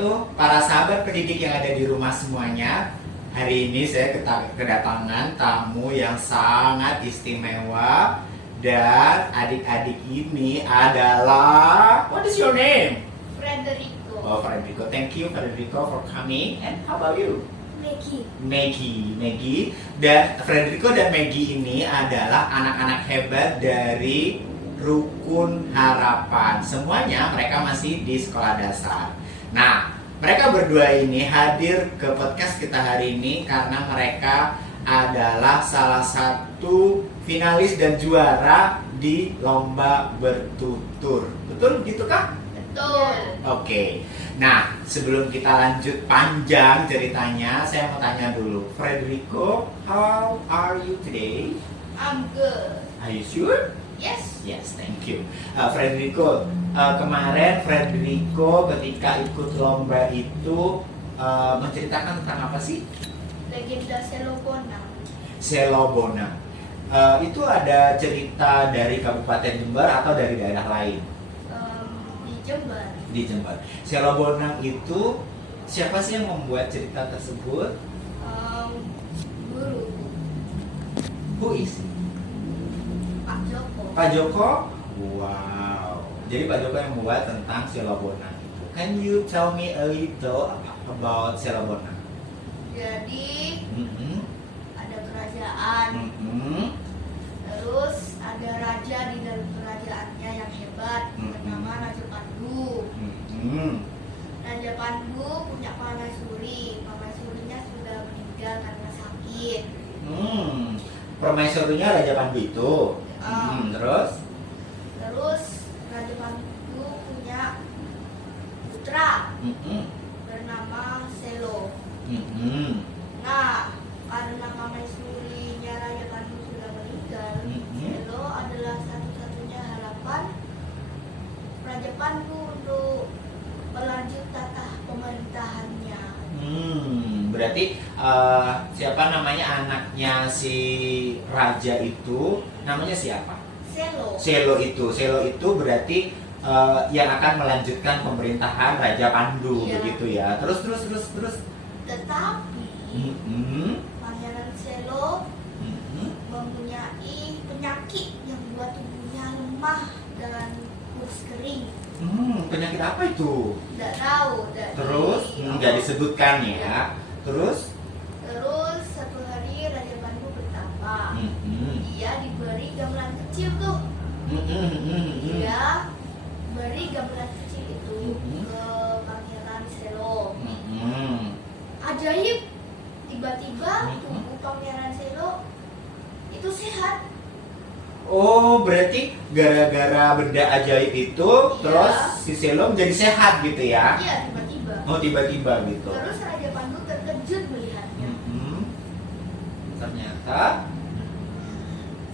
wabarakatuh, para sahabat pendidik yang ada di rumah semuanya. Hari ini saya kedatangan tamu yang sangat istimewa. Dan adik-adik ini adalah, what is your name? Frederico. Oh, Frederico. Thank you, Frederico, for coming. And how about you? Maggie. Dan Frederico dan Maggie ini adalah anak-anak hebat dari Rukun Harapan. Semuanya mereka masih di sekolah dasar. Nah, mereka berdua ini hadir ke podcast kita hari ini karena mereka adalah salah satu finalis dan juara di lomba bertutur. Betul gitu Kak? Betul. Oke. Nah, sebelum kita lanjut panjang ceritanya, saya mau tanya dulu. Frederico, how are you today? I'm good. Are you sure? Yes. Yes, thank you. Frederico, kemarin Frederico ketika ikut lomba itu menceritakan tentang apa sih? Legenda Selobona. Selobona. Itu ada cerita dari Kabupaten Jember atau dari daerah lain? Di Jember. Di Jember. Selobonang itu siapa sih yang membuat cerita tersebut? Guru Who is it? Pak Joko. Pak Joko? Wow. Jadi Pak Joko yang membuat tentang Selobonang itu. Can you tell me a little about Selobonang? Jadi Mm-hmm. ada kerajaan. Mm-hmm. Terus ada raja di dalam kerajaannya yang hebat bernama Raja Pandu. Mm-hmm. Raja Pandu punya permaisuri. Permaisurinya sudah meninggal karena sakit. Permaisurinya Raja Pandu itu. Terus? Terus Raja Pandu punya putra bernama Selo. Nah, karena permaisurinya Raja Pandu sudah meninggal, Selo adalah satu-satunya harapan Raja Pandu untuk melanjut tata pemerintahannya. Berarti siapa namanya anaknya si raja itu namanya siapa? Selo. Selo itu berarti yang akan melanjutkan pemerintahan Raja Pandu. Iya. Begitu ya. Terus. Tetapi Pangeran Selo mempunyai penyakit yang membuat tubuhnya lemah dan kurus kering. Penyakit apa itu? Tidak tahu. Terus nggak disebutkan ya. Terus? Terus satu hari Raja Pandu bertapa. Dia diberi gamelan kecil tuh. Dia beri gamelan kecil itu ke Pangeran Selo. Ajaib, tiba-tiba tubuh Pangeran Selo itu sehat. Oh, berarti gara-gara benda ajaib itu, terus si Selo menjadi sehat gitu ya? Iya, tiba-tiba. Oh, tiba-tiba gitu. Terus Raja Pandu terkejut melihatnya. Ternyata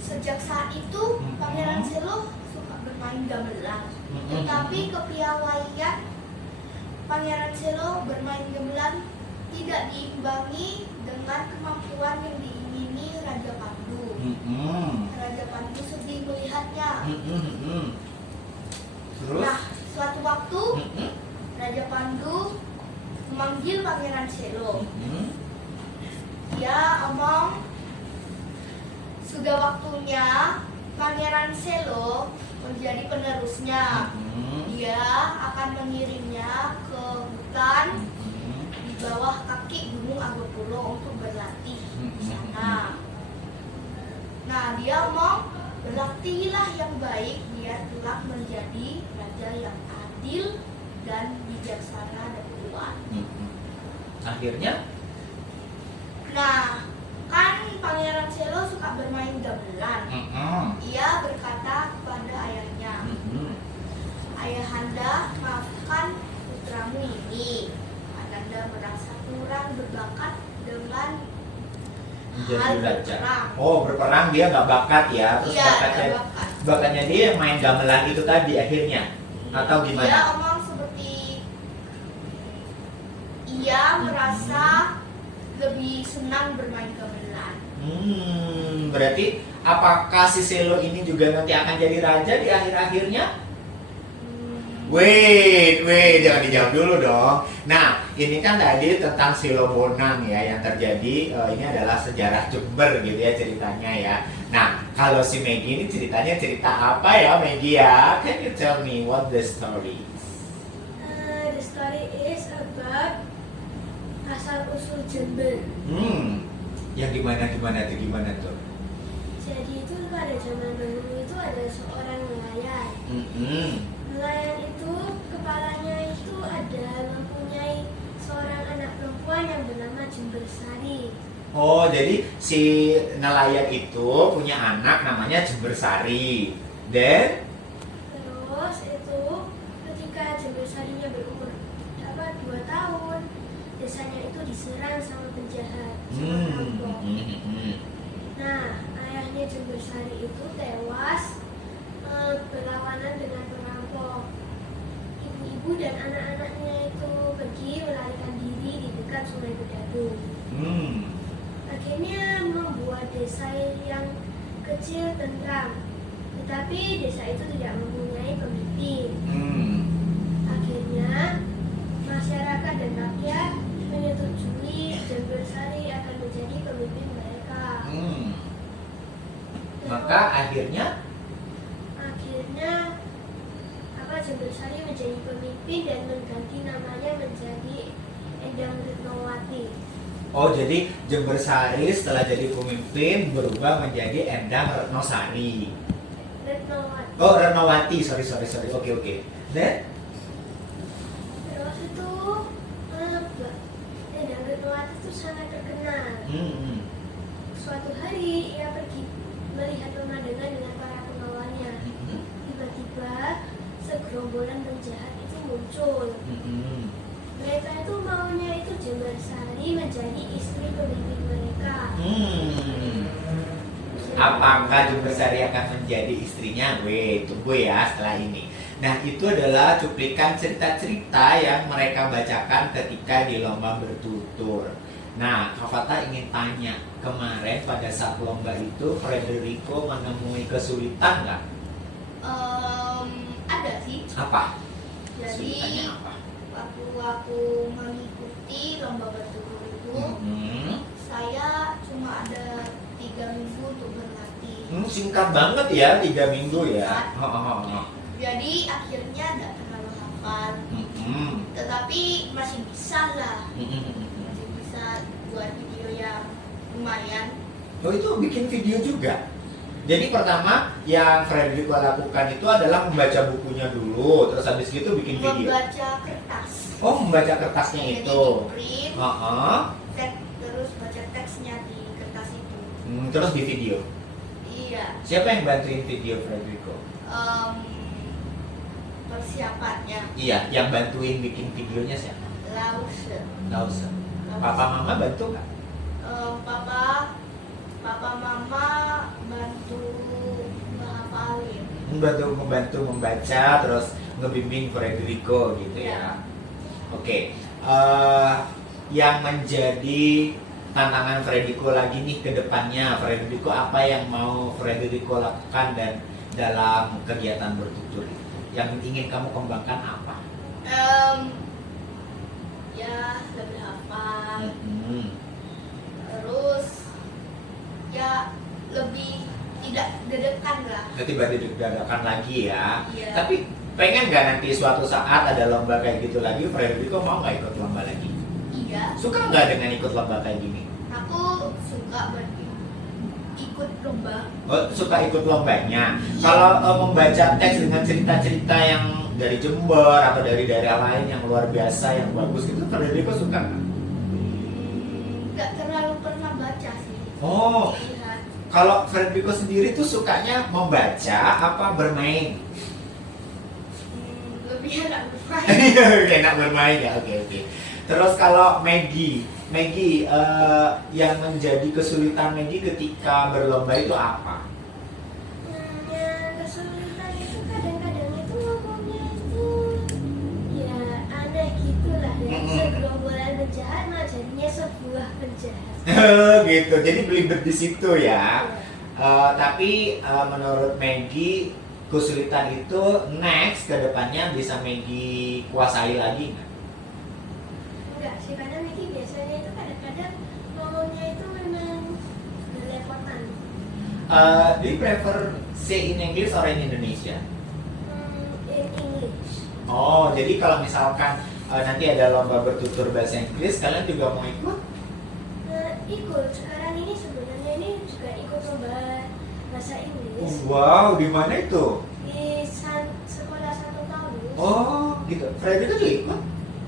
Sejak saat itu Pangeran Selo suka bermain gamelan. Tetapi kepiawaian Pangeran Selo bermain gamelan tidak diimbangi dengan kemampuan yang diingini Raja Pandu. Raja Pandu sedih melihatnya. Terus? Nah, suatu waktu Raja Pandu memanggil Pangeran Selo. Dia omong, sudah waktunya Pangeran Selo menjadi penerusnya. Dia akan mengirimnya ke hutan di bawah kaki Gunung Agopuro untuk berlatih di sana. Nah, dia omong, berlatihlah yang baik biar kelak menjadi raja yang adil dan bijaksana dan kuat. Akhirnya? Nah, kan Pangeran Selo suka bermain gamelan. Ia berkata kepada ayahnya, Ayahanda, maafkan putramu ini. Ananda merasa kurang berbakat dengan hal berperang. Oh, berperang dia nggak bakat ya? Terus Iya, nggak bakat. bakatnya dia yang main gamelan itu tadi akhirnya? Atau gimana? Dia omong seperti ia merasa lebih senang bermain gamelan. Berarti apakah si Selo ini juga nanti akan jadi raja di akhir-akhirnya? Wait, jangan dijawab dulu dong. Nah, ini kan tadi tentang Silo Bonang ya yang terjadi. Ini adalah sejarah Jember gitu ya ceritanya ya. Nah, kalau si Maggie ini ceritanya cerita apa ya Maggie ya? Can you tell me what the story is? The story is about asal usul Jember. Yang gimana tuh? Jadi itu pada zaman dahulu itu ada seorang nelayan. Nelayan itu kepalanya itu ada mempunyai seorang anak perempuan yang bernama Jembersari. Oh, jadi si nelayan itu punya anak namanya Jembersari. Dan Terus itu ketika Jembersarinya berumur 2 tahun, desanya itu diserang sama penjahat, sama perampok. Nah, ayahnya Jembersari itu tewas berlawanan dengan perampok. Ibu-ibu dan anak-anaknya itu pergi melarikan diri di dekat Sungai Bedadung. Akhirnya membuat desa yang kecil tentram, tetapi desa itu tidak mempunyai pemimpin. Akhirnya masyarakat dan rakyat menyetujui Jembersari akan menjadi pemimpin mereka. Maka akhirnya Jembersari menjadi pemimpin dan mengganti namanya menjadi Endang Retnowati. Oh, jadi Jembersari setelah jadi pemimpin berubah menjadi Endang Retnosari. Retnowati. Oh, Retnowati. Sorry. Oke. Dan Terus itu Endang Retnowati itu sangat terkenal. Suatu hari ia pergi melihat pemandangan dengan para pengawalnya. Tiba-tiba segerombolan penjahat itu muncul. Mereka itu maunya itu Jembersari menjadi istri pemimpin mereka. Apakah Jembersari akan menjadi istrinya? Tunggu ya setelah ini. Nah, itu adalah cuplikan cerita-cerita yang mereka bacakan ketika di lomba bertutur. Nah, Kak Fata ingin tanya, kemarin pada saat lomba itu Frederico menemui kesulitan nggak? Ada sih. Apa? Jadi Kesulitannya apa? waktu aku mengikuti lomba bertutur itu, saya cuma ada 3 minggu untuk berlatih. Singkat banget ya, 3 minggu ya. Jadi akhirnya tidak terlalu hafal, tetapi masih bisa lah, masih bisa buat video yang lumayan. Oh, itu bikin video juga? Jadi pertama yang Frederico lakukan itu adalah membaca bukunya dulu, terus habis gitu bikin video. Membaca kertas. Oh, membaca kertasnya Jadi itu. di print, terus baca teksnya di kertas itu. Terus di video. Iya. Siapa yang bantuin video Frederico? Persiapannya. Iya, yang bantuin bikin videonya siapa? Lause. Papa Mama bantu nggak? Papa Mama bantu menghafalin. Membantu membaca terus ngebimbing Frederico gitu ya. Oke. Yang menjadi tantangan Frederico lagi nih ke depannya, Frederico apa yang mau Frederico lakukan dan dalam kegiatan bertutur itu? Yang ingin kamu kembangkan apa? Ya lebih hafal. Terus ya lebih tidak deg-degan lah. Nanti baru dadakan lagi ya. Iya. Tapi pengen nggak nanti suatu saat ada lomba kayak gitu lagi, Frederico mau nggak ikut lomba lagi? Iya. Suka nggak dengan ikut lomba kayak gini? Aku suka ikut lomba. Oh, suka ikut lombanya. Kalau membaca teks dengan cerita-cerita yang dari Jember atau dari daerah lain yang luar biasa yang bagus gitu, Frederico suka nggak? Nggak terlalu pernah baca sih. Oh, Lihat. kalau Frederico sendiri tuh sukanya membaca apa bermain? Lebih enak bermain. Enak bermain ya, oke. Terus kalau Maggie yang menjadi kesulitan Maggie ketika berlomba itu apa? Yang kesulitan itu kadang-kadang itu ngomongnya itu ya aneh gitulah ya. Segerombolan penjahat malah jadinya sebuah penjahat. Gitu, jadi belibet di situ ya. Tapi menurut Maggie kesulitan itu next ke depannya bisa Maggie kuasai lagi nggak? Enggak sih, karena Maggie biasanya itu kadang-kadang ngomongnya itu memang belepotan. Do you prefer say in English or in Indonesia? In English. Oh, jadi kalau misalkan nanti ada lomba bertutur bahasa Inggris, kalian juga mau ikut? Ikut. Sekarang ini sebenarnya ini juga ikut lomba bahasa Inggris Wow, di mana itu? di sekolah 1 tahun. Oh, gitu. Freddy tuh juga ikut?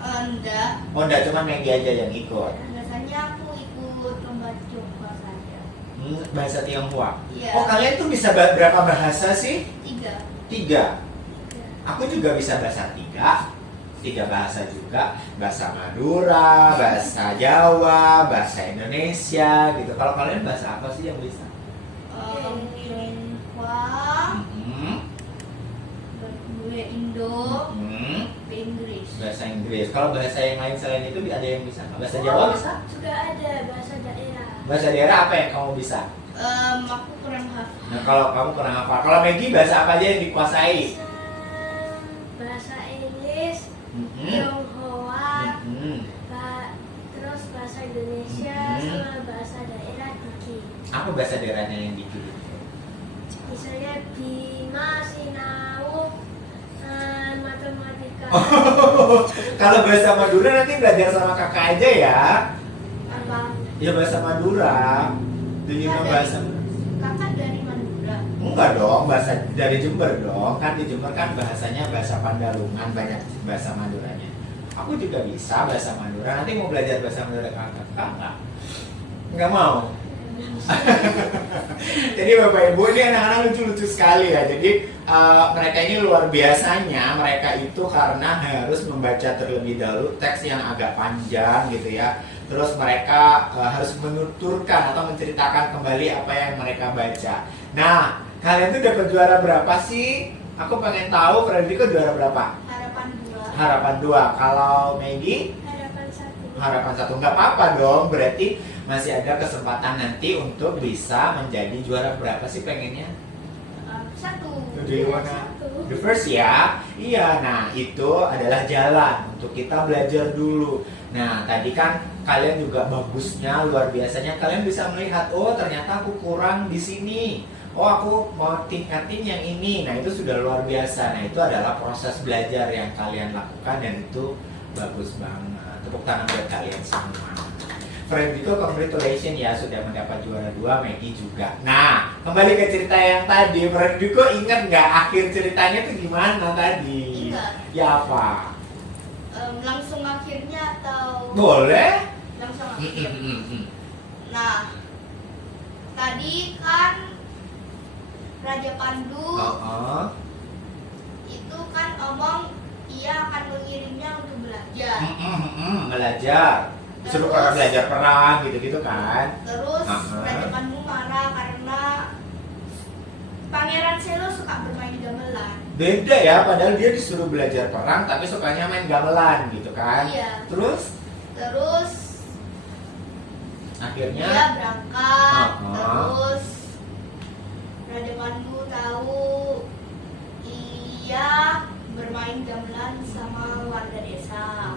Enggak. Oh, enggak, cuma Maggie aja yang ikut. Biasanya aku ikut lomba Tionghoa saja. Bahasa Tionghoa. Iya. Oh, kalian tuh bisa berapa bahasa sih? 3. 3. Aku juga bisa bahasa 3 bahasa juga, bahasa Madura, bahasa Jawa, bahasa Indonesia gitu. Kalau kalian bahasa apa sih yang bisa? Tionghoa, Indo, Inggris. Bahasa Inggris. Kalau bahasa yang lain selain itu ada yang bisa nggak? Bahasa Jawa bisa? Sudah ada bahasa daerah. Bahasa daerah apa yang kamu bisa? Aku kurang hafal. Nah, kalau kamu kurang hafal. Kalau Maggie bahasa apa aja yang dikuasai? Bahasa Inggris, Tionghoa, terus bahasa Indonesia, sama bahasa daerah dikit. Apa bahasa daerahnya yang dikit? Misalnya Bima, Sinau, matematika. Kalau bahasa Madura nanti belajar sama kakak aja ya. Apa? Ya bahasa Madura. Do you know bahasa? Kakak dari Madura. Enggak dong, bahasa dari Jember dong. Kan di Jember kan bahasanya bahasa Pandalungan, banyak bahasa Maduranya. Aku juga bisa bahasa Madura. Nanti mau belajar bahasa Madura kakak enggak? Enggak mau. Jadi Bapak Ibu ini anak-anak lucu-lucu sekali ya. Jadi mereka ini luar biasanya. Mereka itu karena harus membaca terlebih dahulu teks yang agak panjang gitu ya. Terus mereka harus menuturkan atau menceritakan kembali apa yang mereka baca. Nah, kalian tuh dapat juara berapa sih? Aku pengen tahu Frederico juara berapa? Harapan 2. Harapan 2. Kalau Maggie? Harapan 1. Harapan 1. Nggak apa-apa dong, berarti masih ada kesempatan nanti untuk bisa menjadi juara berapa sih pengennya? 1. Do you wanna the first ya? Iya, nah itu adalah jalan untuk kita belajar dulu. Nah, tadi kan kalian juga bagusnya, luar biasanya kalian bisa melihat, oh ternyata aku kurang di sini. Oh, aku mau tingkatin yang ini. Nah, itu sudah luar biasa. Nah, itu adalah proses belajar yang kalian lakukan dan itu bagus banget. Tepuk tangan buat kalian semua. Frederico, congratulations ya sudah mendapat juara 2, Maggie juga. Nah, kembali ke cerita yang tadi. Frederico ingat nggak akhir ceritanya tuh gimana tadi? Ingat. Ya apa? Langsung akhirnya atau Boleh? langsung akhir? Nah, tadi kan Raja Pandu itu kan omong ia akan mengirimnya untuk belajar. Belajar. Suruh orang belajar perang gitu-gitu kan. Terus Raja Pandu marah karena Pangeran Selo suka bermain gamelan. Beda ya, padahal dia disuruh belajar perang tapi sukanya main gamelan gitu kan. Iya. Terus akhirnya dia berangkat. Terus Raja Pandu tahu ia bermain gamelan sama warga desa.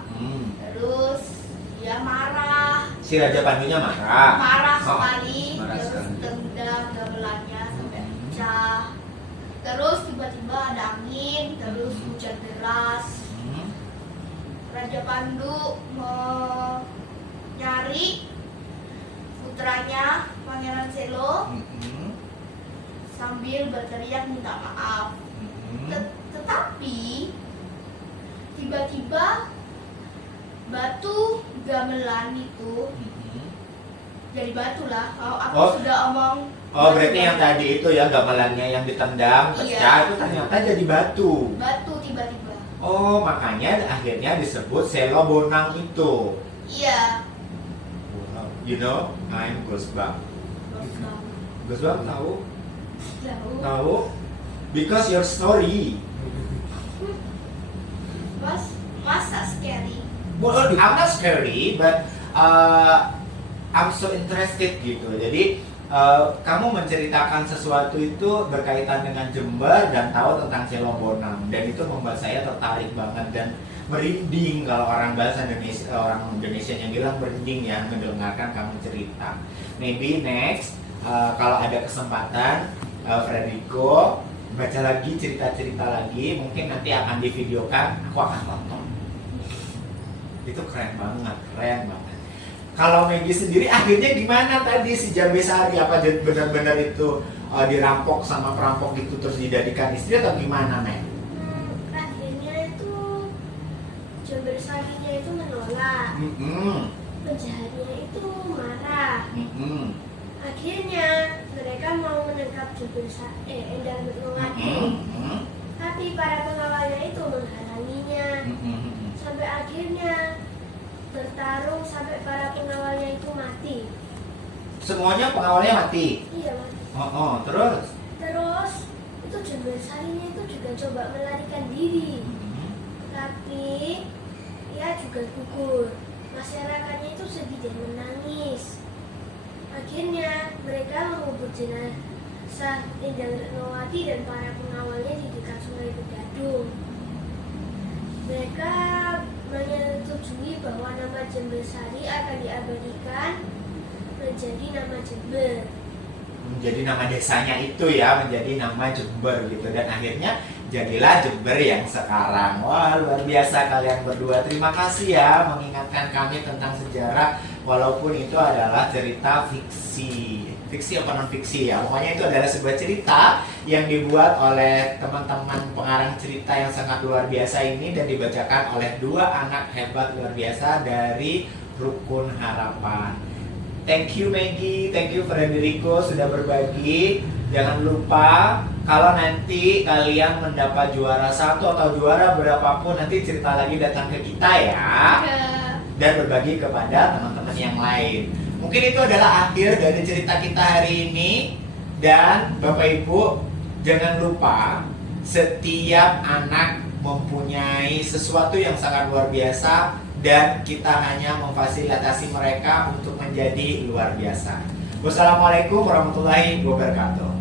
Terus dia marah. Si Raja Pandunya marah. Marah sekali. Marah Terus sekali. tendang gamelannya sampai pecah. Terus tiba-tiba ada angin. Terus hujan deras. Raja Pandu mau nyari putranya Pangeran Selo sambil berteriak minta maaf. Tetapi tiba-tiba batu gamelan itu jadi batu lah. Aku sudah omong. Oh, berarti yang tadi itu ya gamelannya yang ditendang pecah. Iya. Itu ternyata jadi batu. Batu tiba-tiba. Oh, makanya akhirnya disebut Selo Bonang itu. Iya. Wow. You know, I'm Gosbang. Gosbang tahu? Jauh. Tahu? Because your story. Masa scary. Well, I'm not scary, but I'm so interested gitu. Jadi kamu menceritakan sesuatu itu berkaitan dengan Jember dan tahu tentang Celong Bonang, dan itu membuat saya tertarik banget dan merinding. Kalau orang bahasa Indonesia, orang Indonesia yang bilang merinding ya mendengarkan kamu cerita. Maybe next kalau ada kesempatan Frederico baca lagi cerita-cerita lagi, mungkin nanti akan divideokan, aku akan tonton. Itu keren banget, keren banget. Kalau Maggie sendiri akhirnya gimana tadi si Jambe Sari? Apa benar-benar itu dirampok sama perampok gitu terus dijadikan istri atau gimana, Meg? Akhirnya itu Jambe Sarinya itu menolak. Penjahatnya itu marah. Akhirnya mereka mau menangkap Jambe Sari, Endang Nurwati. Tapi para pengawalnya itu menghalanginya. Sampai akhirnya bertarung sampai para pengawalnya itu mati. Semuanya pengawalnya mati? Iya, mati. Terus? Terus itu Jambe Sarinya itu juga coba melarikan diri. Tapi ia juga gugur. Masyarakatnya itu sedih dan menangis. Akhirnya mereka mengubur jenazah Endang Retnowati dan para pengawalnya di dekat Sungai Bedadung. Mereka menyetujui bahwa nama Jambe Sari akan diabadikan menjadi nama Jember. Menjadi nama desanya itu ya, menjadi nama Jember gitu, dan akhirnya jadilah Jember yang sekarang. Wah, luar biasa kalian berdua. Terima kasih ya mengingatkan kami tentang sejarah walaupun itu adalah cerita fiksi. Fiksi apa non fiksi ya, pokoknya itu adalah sebuah cerita yang dibuat oleh teman-teman pengarang cerita yang sangat luar biasa ini dan dibacakan oleh dua anak hebat luar biasa dari Rukun Harapan. Thank you Maggie, thank you Frederico sudah berbagi. Jangan lupa kalau nanti kalian mendapat juara 1 atau juara berapapun, nanti cerita lagi datang ke kita ya, dan berbagi kepada teman-teman yang lain. Mungkin itu adalah akhir dari cerita kita hari ini. Dan Bapak Ibu, jangan lupa setiap anak mempunyai sesuatu yang sangat luar biasa, dan kita hanya memfasilitasi mereka untuk menjadi luar biasa. Wassalamualaikum warahmatullahi wabarakatuh.